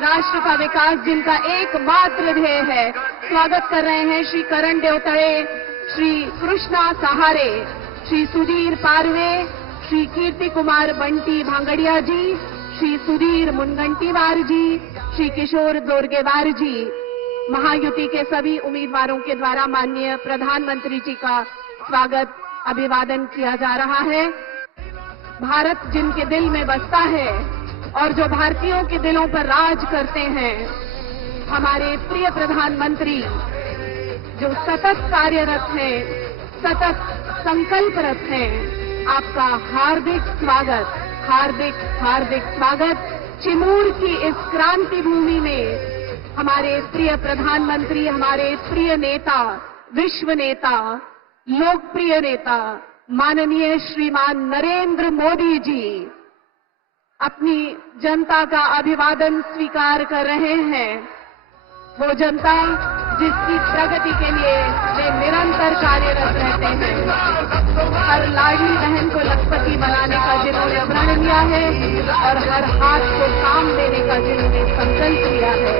राष्ट्र का विकास जिनका एकमात्र ध्येय है। स्वागत कर रहे हैं श्री करण देवतड़े, श्री कृष्णा सहारे, श्री सुधीर पारवे, श्री कीर्ति कुमार बंटी भांगड़िया जी, श्री सुधीर मुनगंटीवार जी, श्री किशोर दोरगेवार जी। महायुति के सभी उम्मीदवारों के द्वारा माननीय प्रधानमंत्री जी का स्वागत अभिवादन किया जा रहा है। भारत जिनके दिल में बसता है और जो भारतीयों के दिलों पर राज करते हैं, हमारे प्रिय प्रधानमंत्री जो सतत कार्यरत हैं, सतत संकल्परत हैं, आपका हार्दिक स्वागत, हार्दिक हार्दिक स्वागत। चिमूर की इस क्रांति भूमि में हमारे प्रिय प्रधानमंत्री, हमारे प्रिय नेता, विश्व नेता, लोकप्रिय नेता माननीय श्रीमान नरेंद्र मोदी जी अपनी जनता का अभिवादन स्वीकार कर रहे हैं। वो जनता जिसकी प्रगति के लिए वे निरंतर कार्यरत रहते हैं। हर लाडली बहन को लखपति बनाने का जिन्होंने प्रण लिया है और हर हाथ को काम देने का जिन्होंने संकल्प लिया है।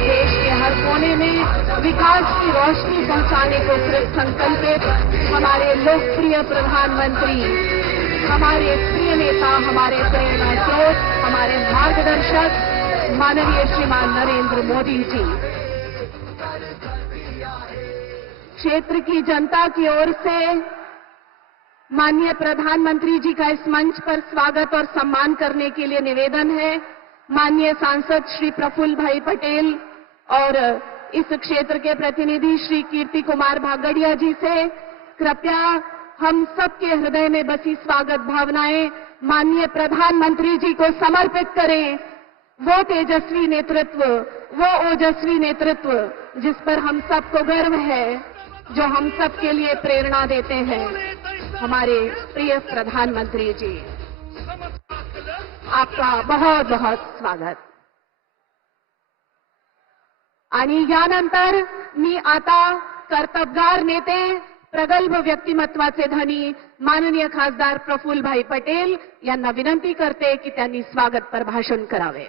देश के हर कोने में विकास की रोशनी पहुंचाने को कृत संकल्पित हमारे लोकप्रिय प्रधानमंत्री, हमारे प्रिय नेता, हमारे प्रेरणा स्रोत, हमारे मार्गदर्शक माननीय श्रीमान नरेंद्र मोदी जी। क्षेत्र की जनता की ओर से माननीय प्रधानमंत्री जी का इस मंच पर स्वागत और सम्मान करने के लिए निवेदन है। माननीय सांसद श्री प्रफुल्ल भाई पटेल और इस क्षेत्र के प्रतिनिधि श्री कीर्ति कुमार भागड़िया जी से कृपया हम सबके हृदय में बसी स्वागत भावनाएं माननीय प्रधानमंत्री जी को समर्पित करें। वो तेजस्वी नेतृत्व, वो ओजस्वी नेतृत्व जिस पर हम सबको गर्व है, जो हम सबके लिए प्रेरणा देते हैं, हमारे प्रिय प्रधानमंत्री जी। आपका बहुत बहुत स्वागत। आणि यानंतर मी आता कर्तबगार नेते, प्रगल्भ व्यक्तिमत्वाचे धनी माननीय खासदार प्रफुल्लभाई पटेल यांना विनंती करते की त्यांनी स्वागतपर भाषण करावे।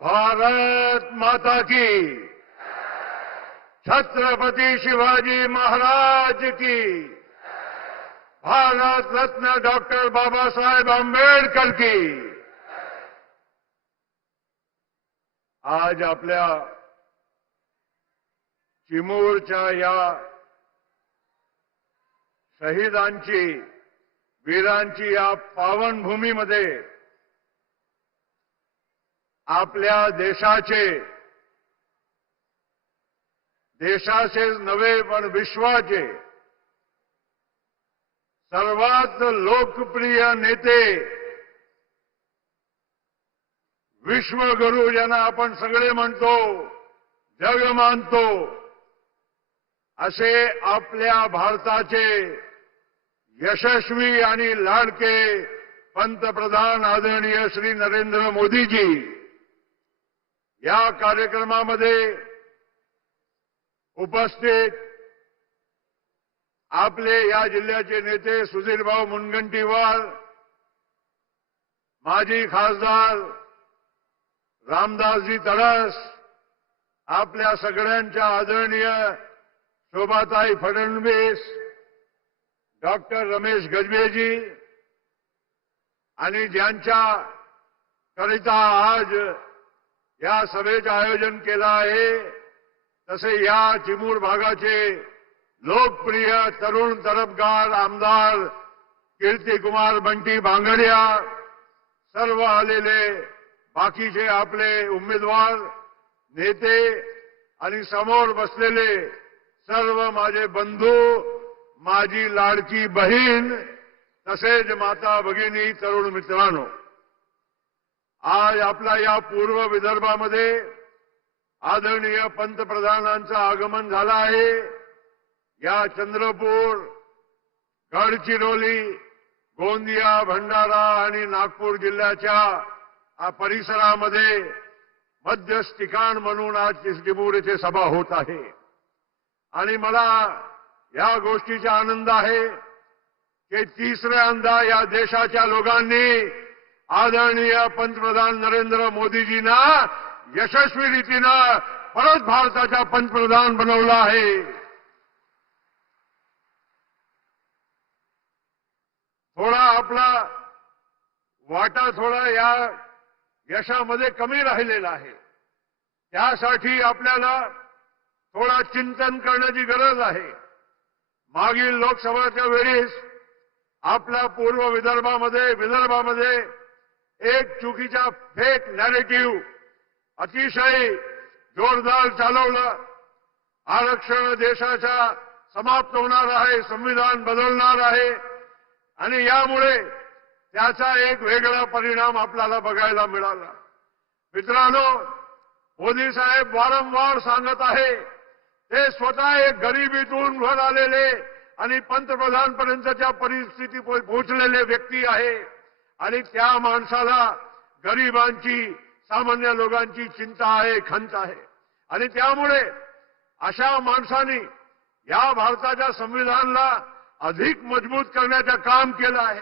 भारत माता की, छत्रपति शिवाजी महाराज की, भारत रत्न डॉक्टर बाबा साहेब आंबेडकर की। आज आपल्या चिमूरच्या या शहीदांची, वीरांची या पावनभूमीमध्ये आपल्या देशाचे नव्हे पण विश्वाचे सर्वात लोकप्रिय नेते, विश्वगुरू ज्यांना आपण सगळे म्हणतो, जग मानतो, असे आपल्या भारताचे यशस्वी आणि लाडके पंतप्रधान आदरणीय श्री नरेंद्र मोदीजी या कार्यक्रमामध्ये उपस्थित आपले या जिल्ह्याचे नेते सुधीरभाऊ मुनगंटीवार, माजी खासदार रामदासजी तडस, आपल्या सगळ्यांच्या आदरणीय शोभाताई फडणवीस, डॉक्टर रमेश गजबेजी आणि ज्यांच्या करिता आज या सभेचे आयोजन केलं आहे, तसे या चिमूर भागाचे लोकप्रिय तरुण तरफदार आमदार कीर्ति कुमार बंटी भांगड़िया, सर्व आलेले बाकीचे आपले उमेदवार, नेते आणि समोर बसलेले सर्व माझे बंधू, माझी लाडकी बहीण, तसेच माता भगिनी, तरुण मित्रांनो, आज आपला या पूर्व विदर्भामध्ये आदरणीय पंतप्रधानांचं आगमन झालं आहे। या चंद्रपूर, गडचिरोली, गोंदिया, भंडारा आणि नागपूर जिल्ह्याच्या परिसरामध्ये मध्यस्थ ठिकाण म्हणून आज चिचलीपूर येथे सभा होत आहे. आणि मला या गोष्टीचा आनंद आहे की तिसऱ्यांदा या देशाच्या लोकांनी आदरणीय पंतप्रधान नरेंद्र मोदीजींना यशस्वी रीतीनं परत भारताचा पंतप्रधान बनवला आहे. थोडा आपला वाटा थोडा या यशामध्ये कमी राहिलेला आहे. त्यासाठी आपल्याला थोडा चिंतन करण्याची गरज आहे. मागील लोकसभेच्या वेळेस आपल्या पूर्व विदर्भामध्ये एक चुकीचा फेक नॅरेटिव्ह अतिशय जोरदार चालवलं. आरक्षण देशाचा समाप्त होणार आहे, संविधान बदलणार आहे आणि यामुळे त्याचा एक वेगळा परिणाम आपल्याला बघायला मिळाला. मित्रांनो, मोदी साहेब वारंवार सांगत आहे ते स्वतः एक गरिबीतून वर आलेले आणि पंतप्रधानपर्यंतच्या परिस्थिती पोहोचलेले व्यक्ती आहे आणि त्या माणसाला गरिबांची, सामान्य लोकांची चिंता आहे, खंत आहे. आणि त्यामुळे अशा माणसांनी या भारताच्या संविधानाला अधिक मजबूत करण्याचं काम केलं आहे.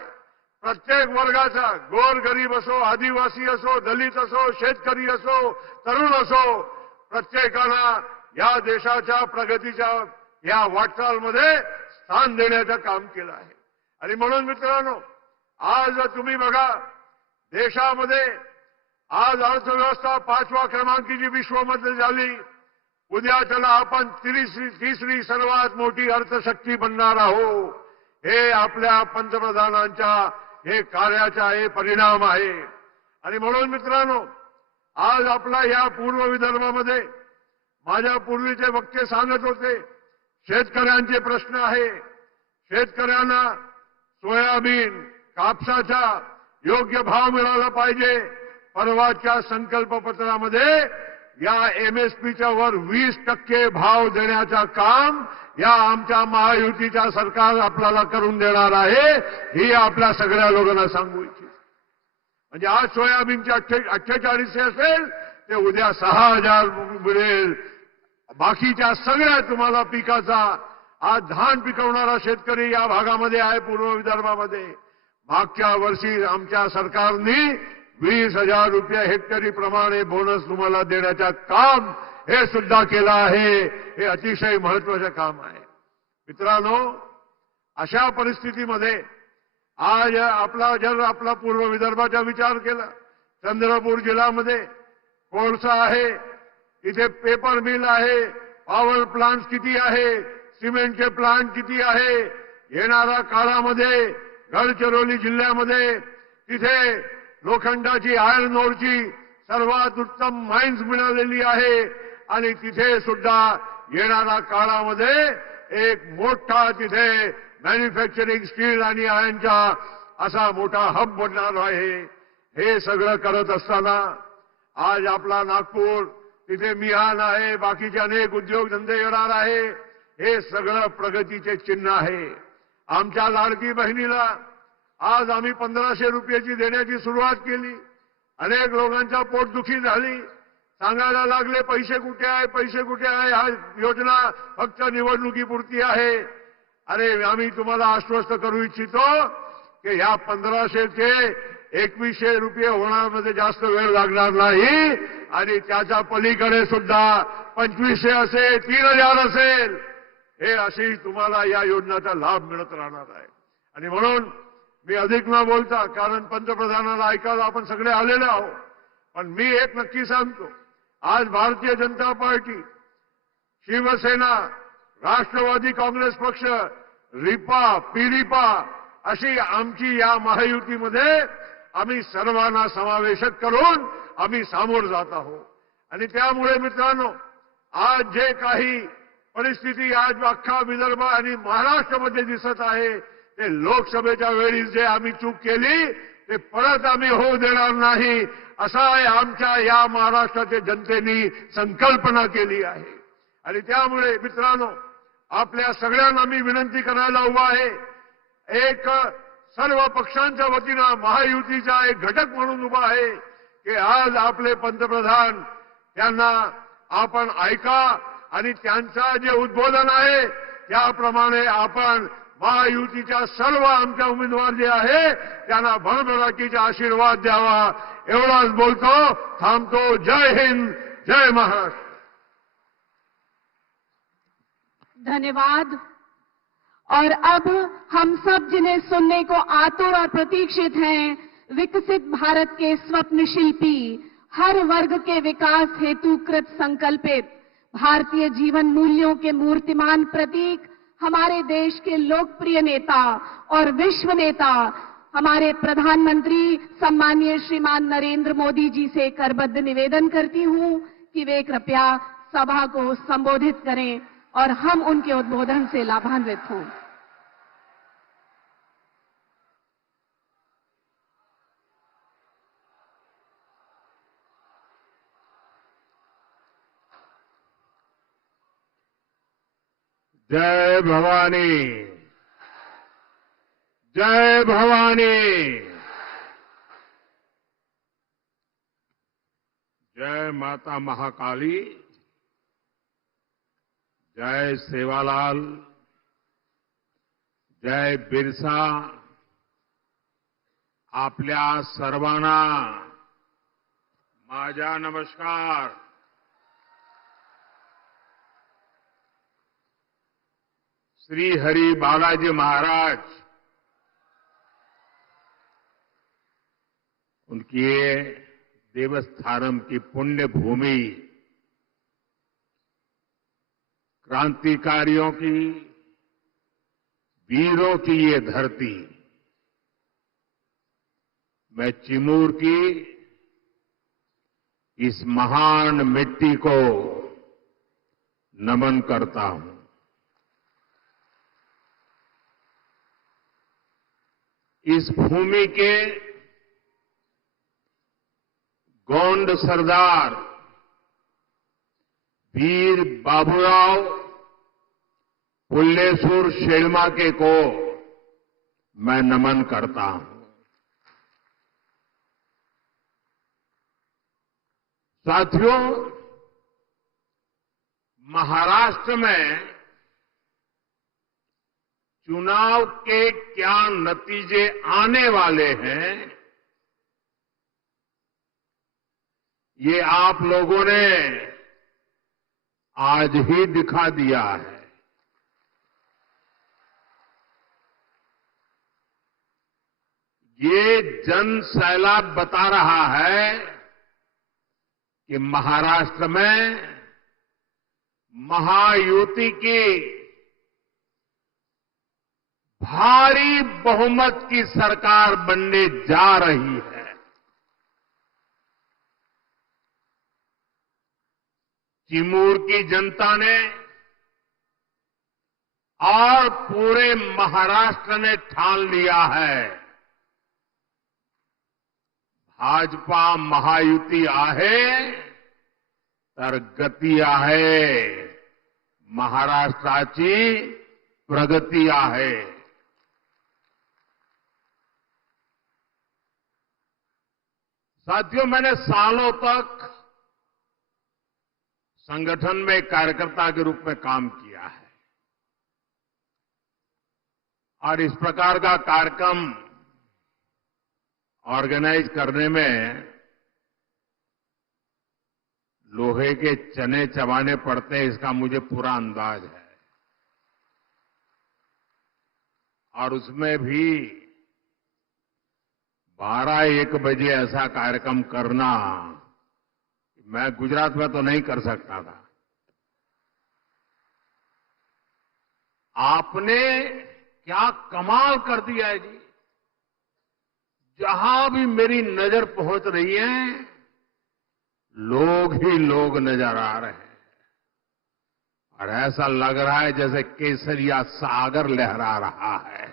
प्रत्येक वर्गाचा, गोरगरीब असो, आदिवासी असो, दलित असो, शेतकरी असो, तरुण असो, प्रत्येकाला या देशाच्या प्रगतीच्या या वाटचालमध्ये स्थान देण्याचं काम केलं आहे. आणि म्हणून मित्रांनो, आज तुम्ही बघा, देशामध्ये आज अर्थव्यवस्था 5व्या क्रमांकाची विश्वामध्ये झाली. उद्या त्याला आपण तिसरी सर्वात मोठी अर्थशक्ती बनणार आहोत. हे आपल्या पंतप्रधानांच्या हे कार्याचा हे परिणाम आहे. आणि म्हणून मित्रांनो, आज आपला या पूर्व विदर्भामध्ये माझ्या पूर्वीचे वक्ते सांगत होते, शेतकऱ्यांचे प्रश्न आहे. शेतकऱ्यांना सोयाबीन, कापसाचा योग्य भाव मिळाला पाहिजे. परवाच्या संकल्पपत्रामध्ये या एमएसपीच्या वर 20% भाव देण्याचं काम या आमच्या महायुतीच्या सरकार आपल्याला करून देणार आहे. ही आपल्या सगळ्या लोकांना सांगू इच्छितो. म्हणजे आज सोयाबीनचे 48 असेल ते उद्या 6000 मिळेल. बाकीच्या सगळ्या तुम्हाला पिकाचा, आज धान पिकवणारा शेतकरी या भागामध्ये आहे, पूर्व विदर्भामध्ये. मागच्या वर्षी आमच्या सरकारने 20,000 रुपये हेक्टरी प्रमाणे बोनस तुम्हाला देण्याचं काम हे सुद्धा केलं आहे. हे अतिशय महत्वाचं काम आहे. मित्रांनो, अशा परिस्थितीमध्ये आज जर आपला पूर्व विदर्भाचा विचार केला, चंद्रपूर जिल्ह्यामध्ये कोळसा आहे, इथे पेपर मिल आहे, पॉवर प्लांट किती आहे, सिमेंटचे प्लांट किती आहे. येणाऱ्या काळामध्ये गडचिरोली जिल्ह्यामध्ये तिथे लोखंडाची, आयर्न ओरची सर्वात उत्तम माइन्स मिळालेली आहे आणि तिथे सुद्धा येणाऱ्या काळामध्ये एक मोठा तिथे मॅन्युफॅक्चरिंग स्टील आणि आयर्नचा असा मोठा हब बनणार आहे. हे सगळं करत असताना आज आपला नागपूर, तिथे मिहान आहे, बाकीचे अनेक उद्योगधंदे येणार आहे. हे सगळं प्रगतीचे चिन्ह आहे. आमच्या लाडकी बहिणीला आज आम्ही 1500 रुपयाची देण्याची सुरुवात केली. अनेक लोकांच्या पोटदुखी झाली, सांगायला लागले पैसे कुठे आहे, पैसे कुठे आहे. हा योजना फक्त निवडणुकीपुरती आहे. अरे, आम्ही तुम्हाला आश्वस्त करू इच्छितो की या 1500चे 2100 रुपये होण्यामध्ये जास्त वेळ लागणार नाही आणि त्याच्या पलीकडे सुद्धा 2500 असेल, 3000 असेल, हे अशी तुम्हाला या योजनेचा लाभ मिळत राहणार आहे. आणि म्हणून मी अधिक न बोलता, कारण पंतप्रधानाला ऐकायला आपण सगळे आलेले आहोत, पण मी एक नक्की सांगतो, आज भारतीय जनता पार्टी, शिवसेना, राष्ट्रवादी काँग्रेस पक्ष, रिपा, पिरिपा अशी आमची या महायुतीमध्ये आम्ही सर्वांना समावेशक करून आम्ही सामोर जात आहोत. आणि त्यामुळे मित्रांनो, आज जे काही परिस्थिती आज अख्खा विदर्भ आणि महाराष्ट्रामध्ये दिसत आहे, ते लोकसभेच्या वेळी जे आम्ही चूक केली ते परत आम्ही होऊ देणार नाही, असा आमच्या या महाराष्ट्राच्या जनतेने संकल्पना केली आहे. आणि त्यामुळे मित्रांनो, आपल्या सगळ्यांना मी विनंती करायला उभा आहे, एक सर्व पक्षांच्या वतीनं महायुतीचा एक घटक म्हणून उभा आहे की आज आपले पंतप्रधान त्यांना आपण ऐका आणि त्यांचं जे उद्बोधन आहे त्याप्रमाणे आपण महायुतीच्या सर्व आमच्या उमेदवार जे आहे त्यांना भरभराटीचा आशीर्वाद द्यावा. एवढाच बोलतो, थांबतो. जय हिंद, जय महाराष्ट्र. धन्यवाद. और अब हम सब जिन्हें सुनने को आतुर और प्रतीक्षित हैं, विकसित भारत के स्वप्न शिल्पी, हर वर्ग के विकास हेतु कृत संकल्पित, भारतीय जीवन मूल्यों के मूर्तिमान प्रतीक, हमारे देश के लोकप्रिय नेता और विश्व नेता, हमारे प्रधानमंत्री सम्माननीय श्रीमान नरेंद्र मोदी जी से करबद्ध निवेदन करती हूं कि वे कृपया सभा को संबोधित करें और हम उनके उद्बोधन से लाभान्वित हों. जय भवानी, जय भवानी, जय माता महाकाली, जय सेवालाल, जय बिरसा. आपल्या सर्वांना माझा नमस्कार. श्री हरि बालाजी महाराज उनकी ये देवस्थानम की पुण्य भूमि, क्रांतिकारियों की, वीरों की ये धरती, मैं चिमूर की इस महान मिट्टी को नमन करता हूं. इस भूमि के गोंड सरदार वीर बाबूराव पुल्लेसूर शेळमाके को मैं नमन करता हूं. साथियों, महाराष्ट्र में चुनाव के क्या नतीजे आने वाले हैं, ये आप लोगों ने आज ही दिखा दिया है. ये जन सैलाब बता रहा है कि महाराष्ट्र में महायुति की भारी बहुमत की सरकार बनने जा रही है. चिमूर की जनता ने और पूरे महाराष्ट्र ने ठान लिया है, भाजपा महायुती आहे तर गती आहे, महाराष्ट्राची प्रगती आहे. साथियों, मैंने सालों तक संगठन में कार्यकर्ता के रूप में काम किया है और इस प्रकार का कार्यक्रम ऑर्गेनाइज करने में लोहे के चने चबाने पड़ते हैं, इसका मुझे पूरा अंदाज है. और उसमें भी 12-1 बजे ऐसा कार्यक्रम करना, मैं गुजरात में तो नहीं कर सकता था. आपने क्या कमाल कर दिया है जी. जहां भी मेरी नजर पहुंच रही है, लोग ही लोग नजर आ रहे हैं और ऐसा लग रहा है जैसे केसरिया सागर लहरा रहा है.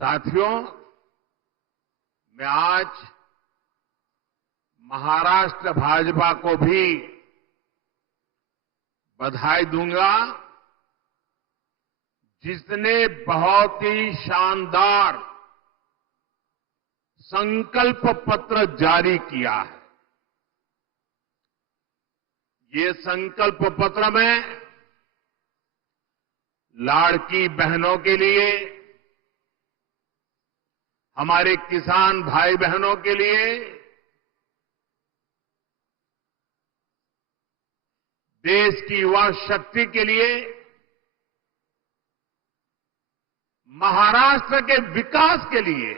साथियों, मैं आज महाराष्ट्र भाजपा को भी बधाई दूंगा, जिसने बहुत ही शानदार संकल्प पत्र जारी किया है। ये संकल्प पत्र में लाड़की बहनों के लिए, हमारे किसान भाई बहनों के लिए, देश की युवा शक्ति के लिए, महाराष्ट्र के विकास के लिए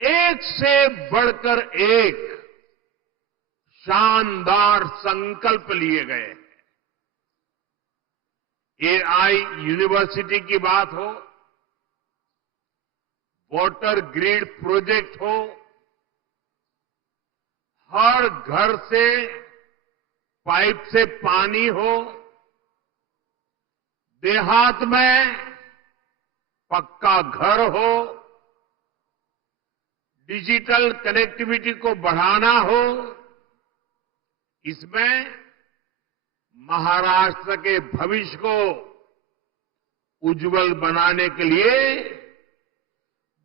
एक से बढ़कर एक शानदार संकल्प लिए गए हैं। एआई यूनिवर्सिटी की बात हो, वाटर ग्रिड प्रोजेक्ट हो, हर घर से पाइप से पानी हो, देहात में पक्का घर हो, डिजिटल कनेक्टिविटी को बढ़ाना हो, इसमें महाराष्ट्र के भविष्य को उज्जवल बनाने के लिए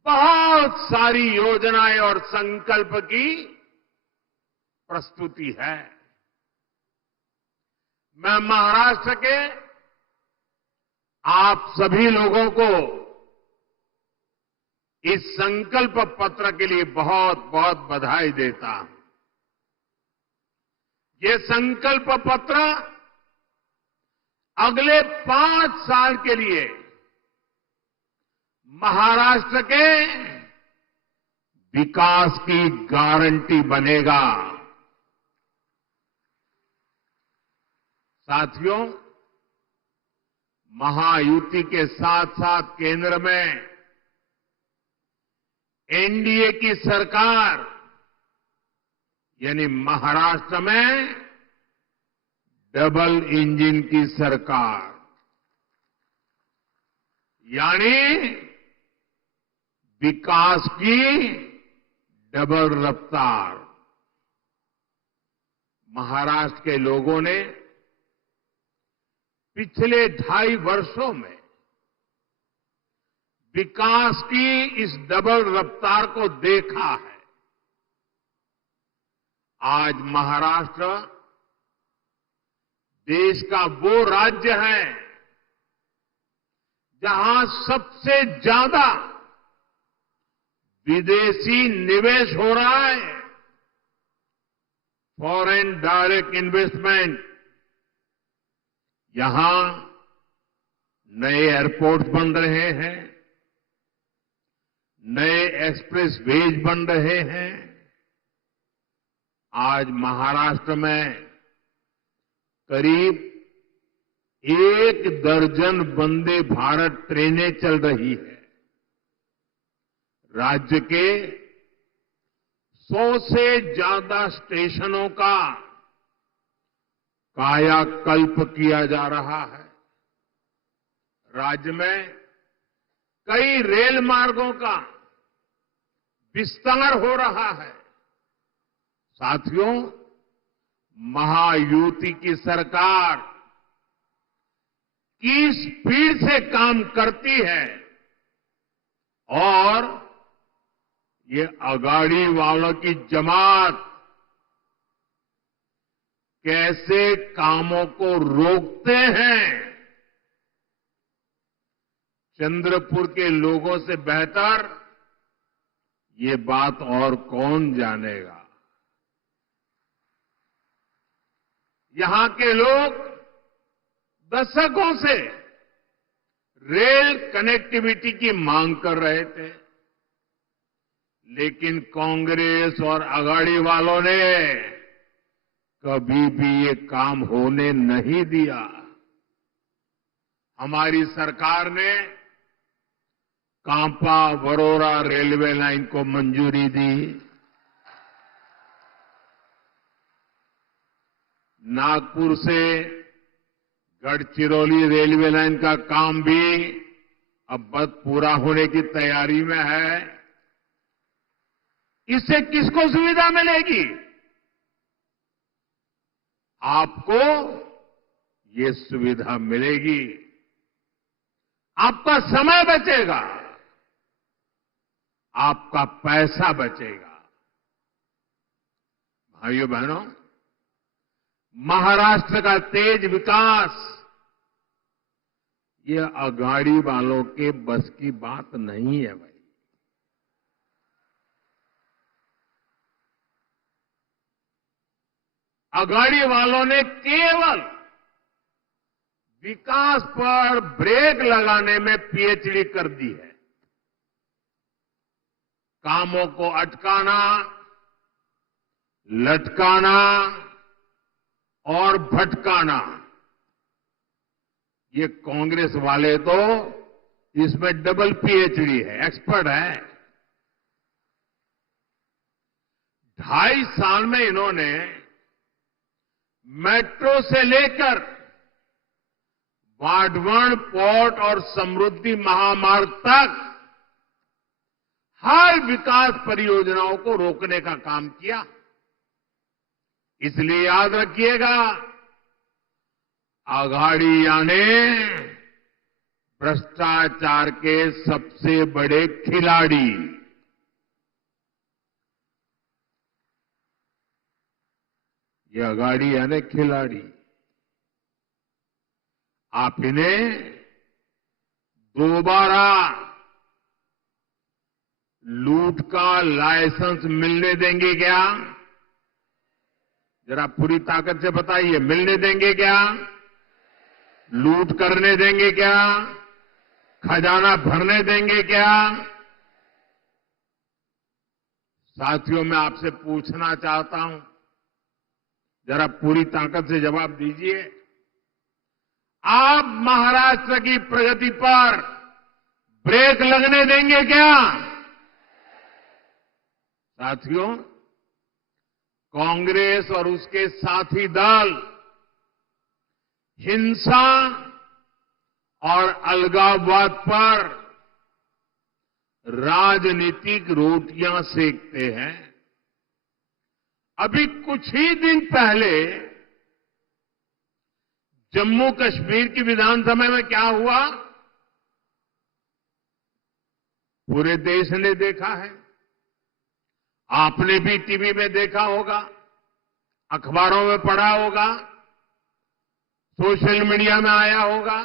बहुत सारी योजनाएं और संकल्प की प्रस्तुति है। मैं महाराष्ट्र के आप सभी लोगों को इस संकल्प पत्र के लिए बहुत बहुत बधाई देता हूं। ये संकल्प पत्र अगले 5 साल के लिए महाराष्ट्र के विकास की गारंटी बनेगा। साथियों, महायुति के साथ साथ केंद्र में एनडीए की सरकार यानी महाराष्ट्र में डबल इंजन की सरकार, यानी विकास की डबल रफ्तार। महाराष्ट्र के लोगों ने पिछले 2.5 वर्षों में विकास की इस डबल रफ्तार को देखा है। आज महाराष्ट्र देश का वो राज्य है जहां सबसे ज्यादा विदेशी निवेश हो रहा है। फॉरेन डायरेक्ट इन्वेस्टमेंट, यहां नए एयरपोर्ट बन रहे हैं, नए एक्सप्रेस वेज बन रहे हैं। आज महाराष्ट्र में करीब 1 दर्जन वंदे भारत ट्रेनें चल रही है। राज्य के 100 से ज्यादा स्टेशनों का कायाकल्प किया जा रहा है। राज्य में कई रेल मार्गों का विस्तार हो रहा है। साथियों, महायुति की सरकार किस स्पीड से काम करती है और ये अगाड़ी वालों की जमात कैसे कामों को रोकते हैं, चंद्रपुर के लोगों से बेहतर ये बात और कौन जानेगा। यहां के लोग दशकों से रेल कनेक्टिविटी की मांग कर रहे थे, लेकिन कांग्रेस और अगाड़ी वालों ने कभी भी ये काम होने नहीं दिया। हमारी सरकार ने कांपा वरोरा रेलवे लाइन को मंजूरी दी। नागपुर से गढ़चिरौली रेलवे लाइन का काम भी अब बस पूरा होने की तैयारी में है। इससे किसको सुविधा मिलेगी? आपको ये सुविधा मिलेगी, आपका समय बचेगा, आपका पैसा बचेगा। भाइयों बहनों, महाराष्ट्र का तेज विकास ये अघाड़ी वालों के बस की बात नहीं है भाई। अघाड़ी वालों ने केवल विकास पर ब्रेक लगाने में पीएचडी कर दी है। कामों को अटकाना, लटकाना और भटकाना, ये कांग्रेस वाले तो इसमें डबल पीएचडी है, एक्सपर्ट है। 2.5 साल में इन्होंने मेट्रो से लेकर वाढवण पोर्ट और समृद्धि महामार्ग तक हर विकास परियोजनाओं को रोकने का काम किया। इसलिए याद रखिएगा, अघाड़िया ने भ्रष्टाचार के सबसे बड़े खिलाड़ी, ये अघाड़िया ने खिलाड़ी, आप इन्हें दोबारा लूट का लाइसेंस मिलने देंगे क्या? जरा पूरी ताकत से बताइए, मिलने देंगे क्या? लूट करने देंगे क्या? खजाना भरने देंगे क्या? साथियों, मैं आपसे पूछना चाहता हूं, जरा पूरी ताकत से जवाब दीजिए। आप महाराष्ट्र की प्रगति पर ब्रेक लगने देंगे क्या? साथियों, कांग्रेस और उसके साथी दल हिंसा और अलगाववाद पर राजनीतिक रोटियां सेकते हैं। अभी कुछ ही दिन पहले जम्मू कश्मीर की विधानसभा में क्या हुआ, पूरे देश ने देखा है। आपने भी टीवी में देखा होगा, अखबारों में पढ़ा होगा, सोशल मीडिया में आया होगा।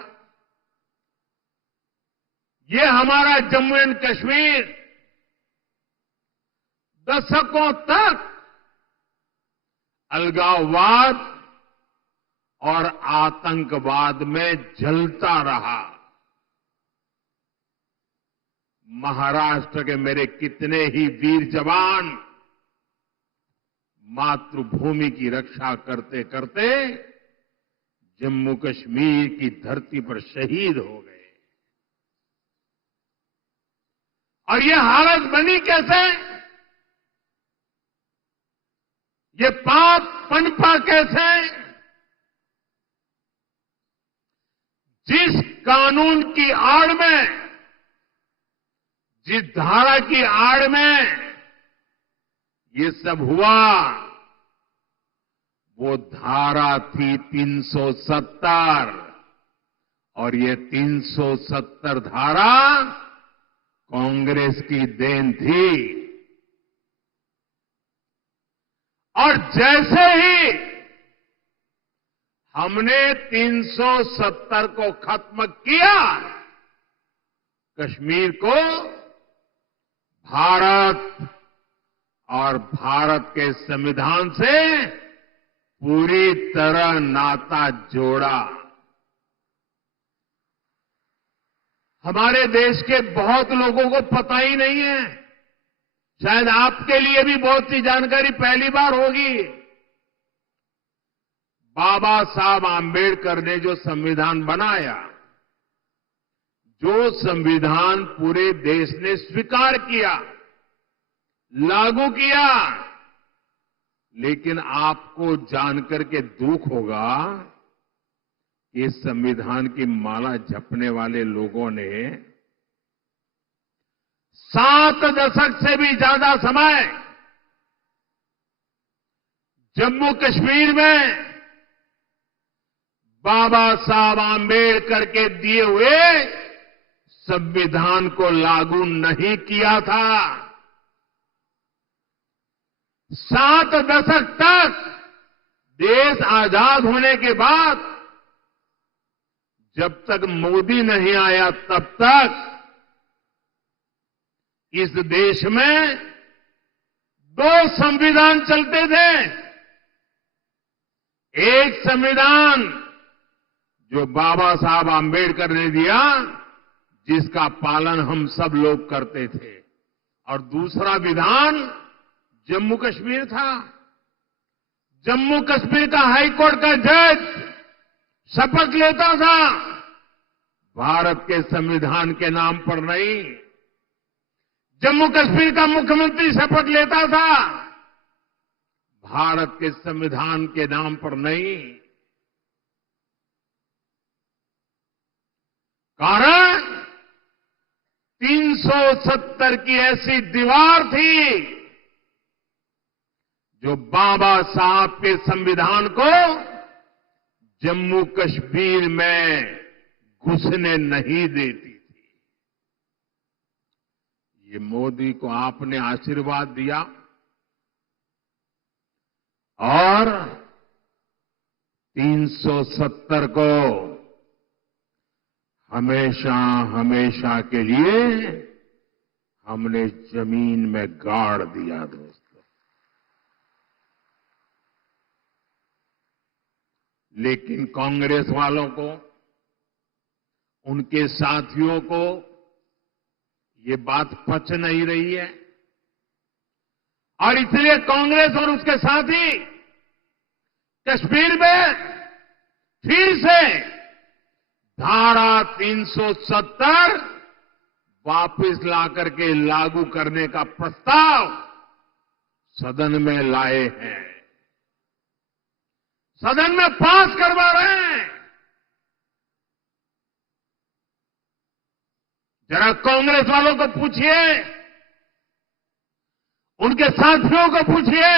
ये हमारा जम्मू एंड कश्मीर दशकों तक अलगाववाद और आतंकवाद में जलता रहा। महाराष्ट्र के मेरे कितने ही वीर जवान मातृभूमि की रक्षा करते करते जम्मू कश्मीर की धरती पर शहीद हो गए। और ये हालत बनी कैसे? ये पाप पनपा कैसे? जिस कानून की आड़ में, जिस धारा की आड़ में ये सब हुआ, वो धारा थी 370, और ये 370 धारा कांग्रेस की देन थी। और जैसे ही हमने 370 को खत्म किया, कश्मीर को भारत और भारत के संविधान से पूरी तरह नाता जोड़ा। हमारे देश के बहुत लोगों को पता ही नहीं है, शायद आपके लिए भी बहुत सी जानकारी पहली बार होगी। बाबा साहब आंबेडकर ने जो संविधान बनाया, जो संविधान पूरे देश ने स्वीकार किया, लागू किया, लेकिन आपको जानकर के दुख होगा कि इस संविधान की माला जपने वाले लोगों ने 7 दशक से भी ज्यादा समय जम्मू कश्मीर में बाबा साहब आंबेडकर के दिए हुए संविधान को लागू नहीं किया था। 7 दशक तक देश आजाद होने के बाद जब तक मोदी नहीं आया तब तक इस देश में 2 संविधान चलते थे। एक संविधान जो बाबा साहब आंबेडकर ने दिया, जिसका पालन हम सब लोग करते थे, और दूसरा विधान जम्मू कश्मीर था। जम्मू कश्मीर का हाईकोर्ट का जज शपथ लेता था भारत के संविधान के नाम पर नहीं। जम्मू कश्मीर का मुख्यमंत्री शपथ लेता था भारत के संविधान के नाम पर नहीं। कारण 370 की ऐसी दीवार थी जो बाबा साहब के संविधान को जम्मू कश्मीर में घुसने नहीं देती थी। ये मोदी को आपने आशीर्वाद दिया और 370 को हमेशा हमेशा के लिए हमने जमीन में गाड़ दिया। दोस्तों, लेकिन कांग्रेस वालों को, उनके साथियों को ये बात पच नहीं रही है और इसलिए कांग्रेस और उसके साथी कश्मीर में फिर से धारा 370 वापस लाकर के लागू करने का प्रस्ताव सदन में लाए हैं, सदन में पास करवा रहे हैं। जरा कांग्रेस वालों को पूछिए, उनके साथियों को पूछिए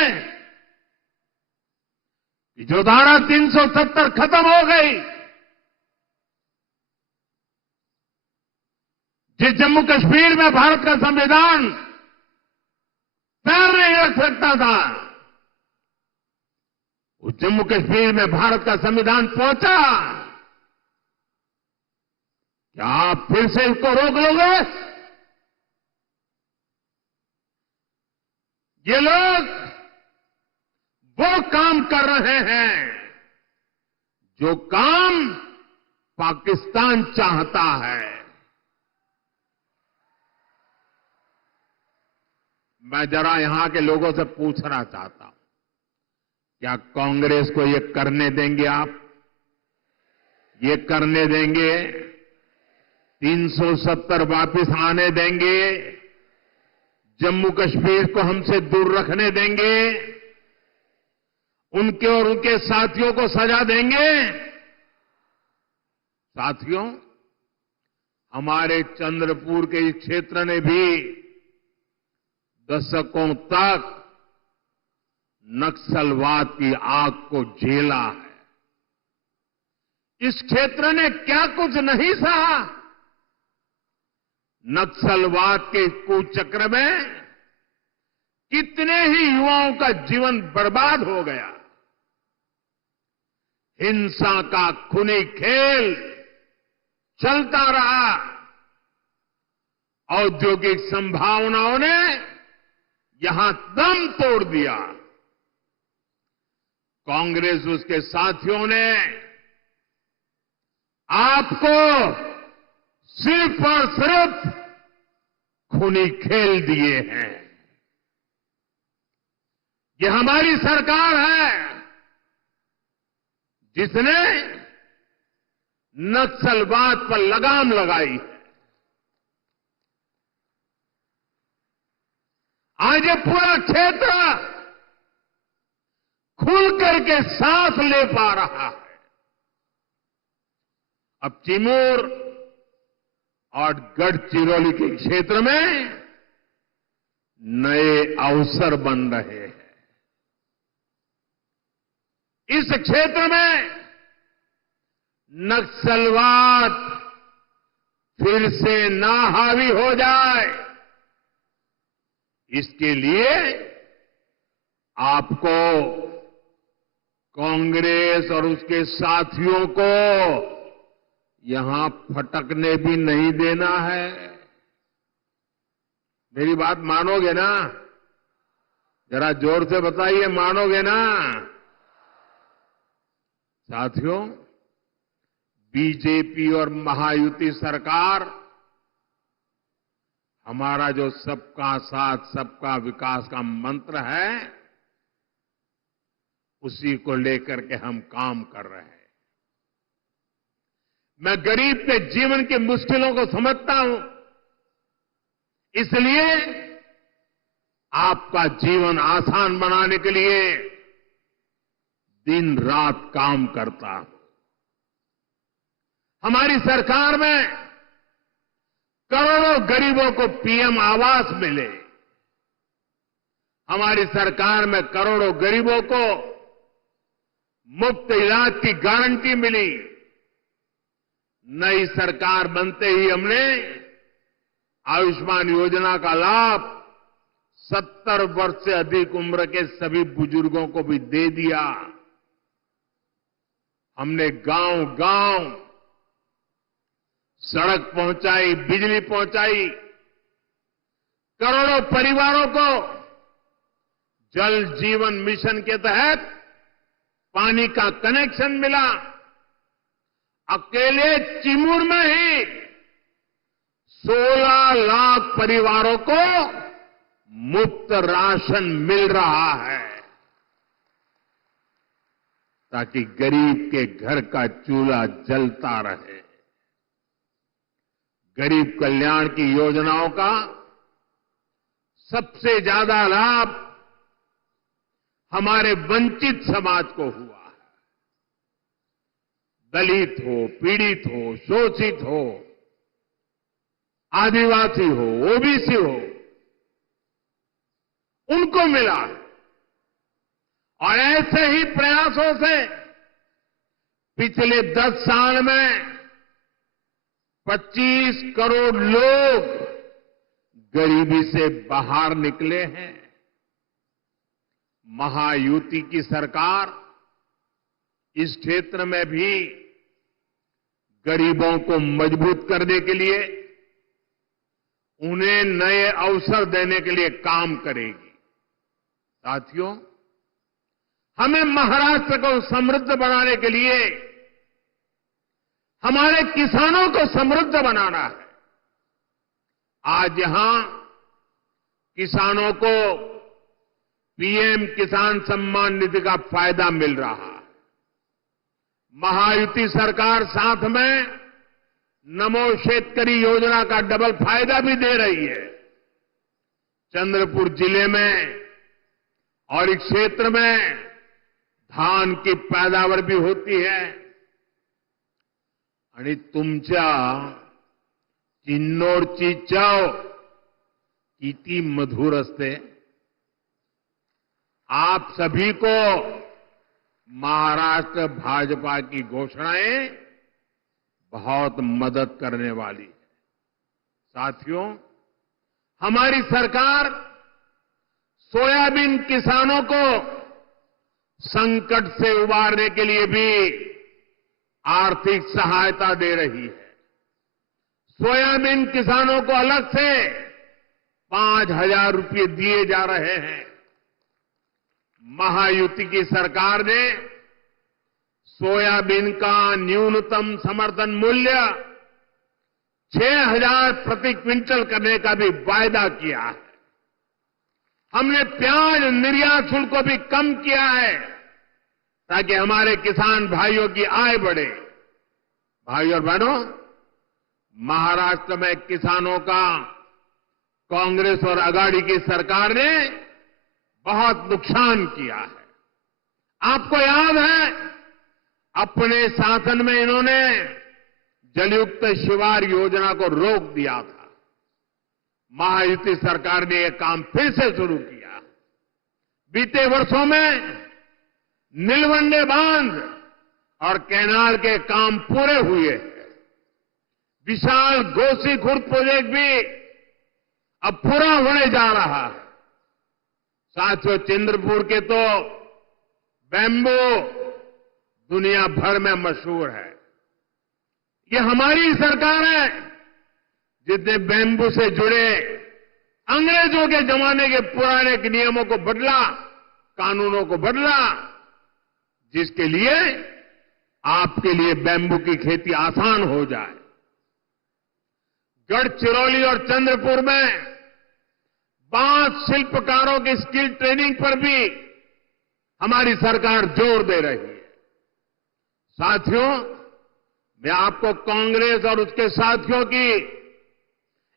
कि जो धारा 370 खत्म हो गई, जिस जम्मू कश्मीर में भारत का संविधान पैर नहीं रख सकता था, उस जम्मू कश्मीर में भारत का संविधान पहुंचा। क्या आप फिर से इसको रोक लोगे? ये लोग वो काम कर रहे हैं जो काम पाकिस्तान चाहता है। मैं जरा यहां के लोगों से पूछना चाहता हूं, क्या कांग्रेस को ये करने देंगे आप? ये करने देंगे? 370 वापस आने देंगे? जम्मू कश्मीर को हमसे दूर रखने देंगे? उनके और उनके साथियों को सजा देंगे? साथियों, हमारे चंद्रपुर के इस क्षेत्र ने भी दशकों तक नक्सलवाद की आग को झेला है। इस क्षेत्र ने क्या कुछ नहीं सहा। नक्सलवाद के कुचक्र में कितने ही युवाओं का जीवन बर्बाद हो गया। हिंसा का खूनी खेल चलता रहा। औद्योगिक संभावनाओं ने यहां दम तोड़ दिया। कांग्रेस उसके साथियों ने आपको सिर्फ और सिर्फ खूनी खेल दिए हैं। ये हमारी सरकार है जिसने नक्सलवाद पर लगाम लगाई है। आज ये पूरा क्षेत्र खुल करके सांस ले पा रहा है। अब चिमूर और गढ़चिरौली के क्षेत्र में नए अवसर बन रहे हैं। इस क्षेत्र में नक्सलवाद फिर से ना हावी हो जाए, इसके लिए आपको कांग्रेस और उसके साथियों को यहां फटकने भी नहीं देना है। मेरी बात मानोगे ना? जरा जोर से बताइए, मानोगे ना? साथियों, बीजेपी और महायुति सरकार हमारा जो सबका साथ सबका विकास का मंत्र है, उसी को लेकर के हम काम कर रहे हैं। मैं गरीब के जीवन की मुश्किलों को समझता हूं, इसलिए आपका जीवन आसान बनाने के लिए दिन रात काम करता हूं। हमारी सरकार में करोड़ों गरीबों को पीएम आवास मिले। हमारी सरकार में करोड़ों गरीबों को मुफ्त इलाज की गारंटी मिली। नई सरकार बनते ही हमने आयुष्मान योजना का लाभ 70 वर्ष से अधिक उम्र के सभी बुजुर्गों को भी दे दिया। हमने गांव-गांव सड़क पहुंचाई, बिजली पहुंचाई, करोड़ों परिवारों को जल जीवन मिशन के तहत पानी का कनेक्शन मिला। अकेले चिमूर में ही 16 लाख परिवारों को मुफ्त राशन मिल रहा है, ताकि गरीब के घर का चूल्हा जलता रहे। गरीब कल्याण की योजनाओं का सबसे ज्यादा लाभ हमारे वंचित समाज को हुआ है। दलित हो, पीड़ित हो, शोषित हो, आदिवासी हो, ओबीसी हो, उनको मिला। और ऐसे ही प्रयासों से पिछले 10 साल में 25 करोड़ लोग गरीबी से बाहर निकले हैं। महायुति की सरकार इस क्षेत्र में भी गरीबों को मजबूत करने के लिए, उन्हें नए अवसर देने के लिए काम करेगी। साथियों, हमें महाराष्ट्र को समृद्ध बनाने के लिए हमारे किसानों को समृद्ध बनाना है। आज यहां किसानों को पीएम किसान सम्मान निधि का फायदा मिल रहा है। महायुति सरकार साथ में नमो शेतकरी योजना का डबल फायदा भी दे रही है। चंद्रपुर जिले में और इस क्षेत्र में धान की पैदावार भी होती है। आणि तुमच्या चिन्नोरची चव किती मधुर असते। आप सभी को महाराष्ट्र भाजपा की घोषणाएं बहुत मदद करने वाली है। साथियों, हमारी सरकार सोयाबीन किसानों को संकट से उबारने के लिए भी आर्थिक सहायता दे रही है। सोयाबीन किसानों को अलग से 5,000 रुपये दिए जा रहे हैं। महायुति की सरकार ने सोयाबीन का न्यूनतम समर्थन मूल्य 6,000 प्रति क्विंटल करने का भी वायदा किया है। हमने प्याज निर्यात शुल्क को भी कम किया है, ताकि हमारे किसान भाइयों की आय बढ़े। भाइयों और बहनों, महाराष्ट्र में किसानों का कांग्रेस और अगाड़ी की सरकार ने बहुत नुकसान किया है। आपको याद है, अपने शासन में इन्होंने जलयुक्त शिवार योजना को रोक दिया था। महायुति सरकार ने यह काम फिर से शुरू किया। बीते वर्षों में नीलवंडे बांध और कैनाल के काम पूरे हुए हैं। विशाल गोसी खुर्द प्रोजेक्ट भी अब पूरा होने जा रहा है। साथियों, चंद्रपुर के तो बैम्बू दुनिया भर में मशहूर है। ये हमारी सरकार है जिसने बैम्बू से जुड़े अंग्रेजों के जमाने के पुराने नियमों को बदला, कानूनों को बदला, जिसके लिए आपके लिए बैम्बू की खेती आसान हो जाए। गढ़चिरौली और चंद्रपुर में बांस शिल्पकारों की स्किल ट्रेनिंग पर भी हमारी सरकार जोर दे रही है। साथियों, मैं आपको कांग्रेस और उसके साथियों की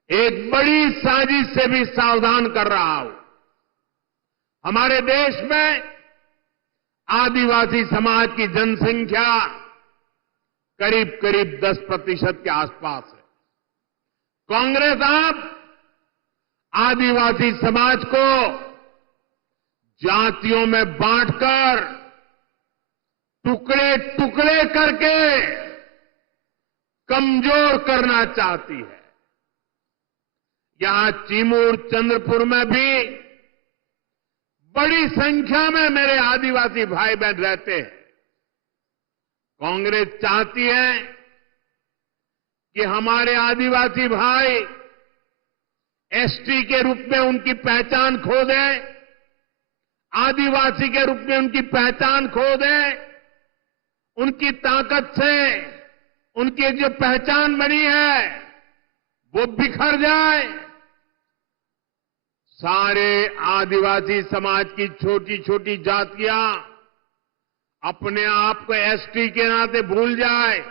एक बड़ी साजिश से भी सावधान कर रहा हूं। हमारे देश में आदिवासी समाज की जनसंख्या करीब करीब 10% के आसपास है। कांग्रेस आप आदिवासी समाज को जातियों में बांटकर टुकड़े टुकड़े करके कमजोर करना चाहती है। यहां चिमूर चंद्रपुर में भी बड़ी संख्या में मेरे आदिवासी भाई बहन रहते हैं। कांग्रेस चाहती है कि हमारे आदिवासी भाई एसटी के रूप में उनकी पहचान खो दें, आदिवासी के रूप में उनकी पहचान खो दें, उनकी ताकत से उनकी जो पहचान बनी है वो बिखर जाए। सारे आदिवासी समाज की छोटी छोटी जातियां अपने आप को एसटी के नाते भूल जाए,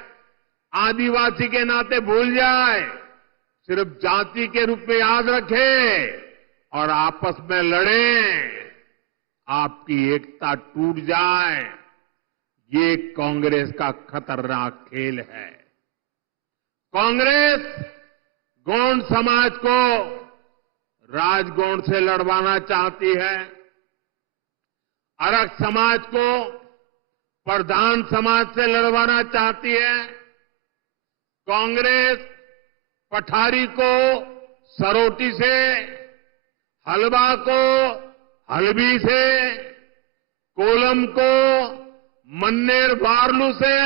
आदिवासी के नाते भूल जाए, सिर्फ जाति के रूप में याद रखें और आपस में लड़ें, आपकी एकता टूट जाए। ये कांग्रेस का खतरनाक खेल है। कांग्रेस गौंड समाज को राजगौंड से लड़वाना चाहती है, अरग समाज को प्रधान समाज से लड़वाना चाहती है। कांग्रेस पठारी को सरोटी से, हलवा को हलबी से, कोलम को मन्नेर वारलू से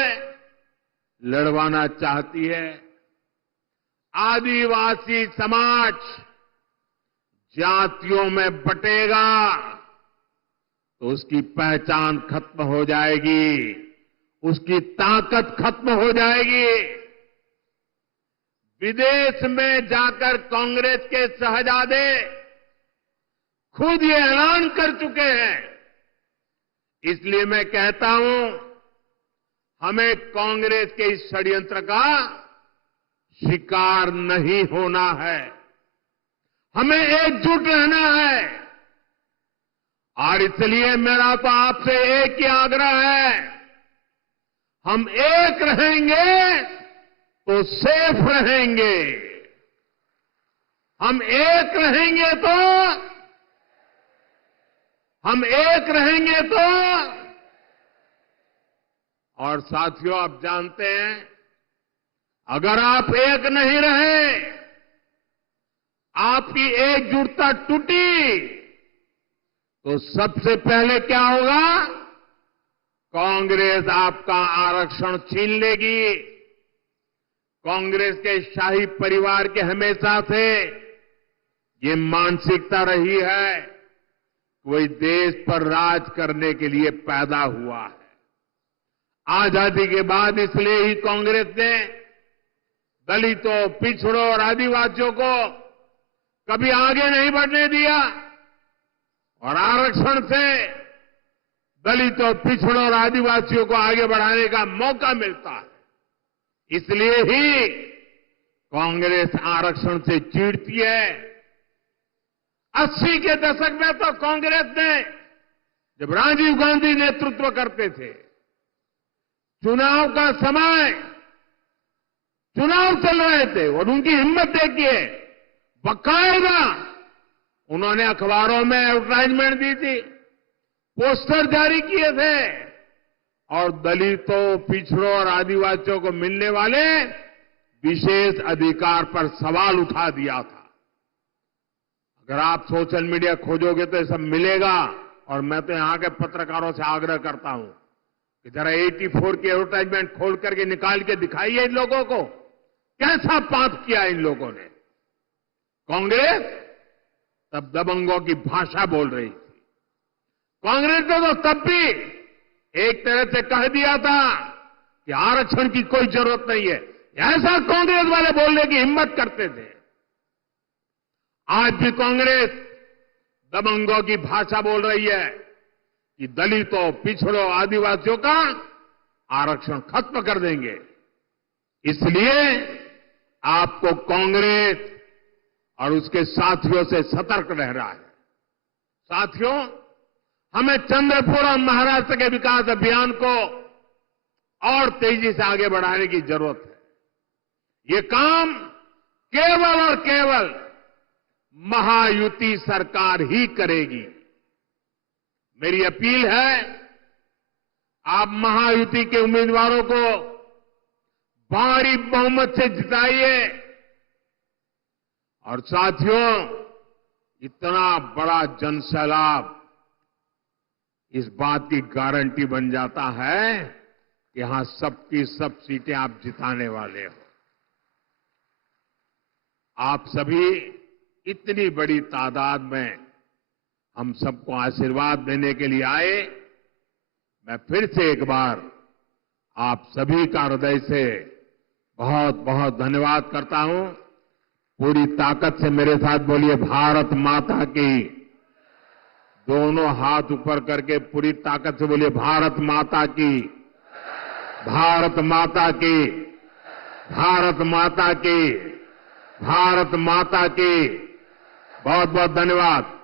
लड़वाना चाहती है। आदिवासी समाज जातियों में बटेगा तो उसकी पहचान खत्म हो जाएगी, उसकी ताकत खत्म हो जाएगी। विदेश में जाकर कांग्रेस के शहजादे खुद ये ऐलान कर चुके हैं। इसलिए मैं कहता हूं, हमें कांग्रेस के इस षड्यंत्र का शिकार नहीं होना है, हमें एकजुट रहना है। और इसलिए मेरा तो आपसे एक ही आग्रह है, हम एक रहेंगे तो सेफ रहेंगे, हम एक रहेंगे तो और साथियों, आप जानते हैं, अगर आप एक नहीं रहे, आपकी एकजुटता टूटी, तो सबसे पहले क्या होगा? कांग्रेस आपका आरक्षण छीन लेगी। कांग्रेस के शाही परिवार के हमेशा से ये मानसिकता रही है, कोई देश पर राज करने के लिए पैदा हुआ है। आजादी के बाद इसलिए ही कांग्रेस ने दलितों, पिछड़ों और आदिवासियों को कभी आगे नहीं बढ़ने दिया और आरक्षण से दलितों, पिछड़ों और आदिवासियों को आगे बढ़ाने का मौका मिलता है। इसलिए ही कांग्रेस आरक्षण से चिढ़ती है। 80 के दशक में तो कांग्रेस ने, जब राजीव गांधी नेतृत्व करते थे, चुनाव का समय, चुनाव चल रहे थे और उनकी हिम्मत देखिए, बाकायदा उन्होंने अखबारों में एडवर्टाइजमेंट दी थी, पोस्टर जारी किए थे और दलितों, पिछड़ों और आदिवासियों को मिलने वाले विशेष अधिकार पर सवाल उठा दिया था। अगर आप सोशल मीडिया खोजोगे तो ये सब मिलेगा। और मैं तो यहां के पत्रकारों से आग्रह करता हूं कि जरा 84 की एडवर्टाइजमेंट खोल करके निकाल के दिखाइए इन लोगों को, कैसा पाप किया इन लोगों ने। कांग्रेस तब दबंगों की भाषा बोल रही थी। कांग्रेस ने तो तब भी एक तरह से कह दिया था कि आरक्षण की कोई जरूरत नहीं है। ऐसा कांग्रेस वाले बोलने की हिम्मत करते थे। आज भी कांग्रेस दबंगों की भाषा बोल रही है कि दलितों, पिछड़ों, आदिवासियों का आरक्षण खत्म कर देंगे। इसलिए आपको कांग्रेस और उसके साथियों से सतर्क रहना है। साथियों, हमें चंद्रपुर और महाराष्ट्र के विकास अभियान को और तेजी से आगे बढ़ाने की जरूरत है। ये काम केवल और केवल महायुति सरकार ही करेगी। मेरी अपील है, आप महायुति के उम्मीदवारों को भारी बहुमत से जिताइए। और साथियों, इतना बड़ा जनसैलाब इस बात की गारंटी बन जाता है कि यहां सबकी सब सीटें आप जिताने वाले हो। आप सभी इतनी बड़ी तादाद में हम सबको आशीर्वाद देने के लिए आए। मैं फिर से एक बार आप सभी का हृदय से बहुत बहुत धन्यवाद करता हूं। पूरी ताकत से मेरे साथ बोलिए, भारत माता की। दोनों हाथ ऊपर करके पूरी ताकत से बोलिए, भारत माता की, भारत माता की, भारत माता की, भारत माता की। बहुत बहुत धन्यवाद।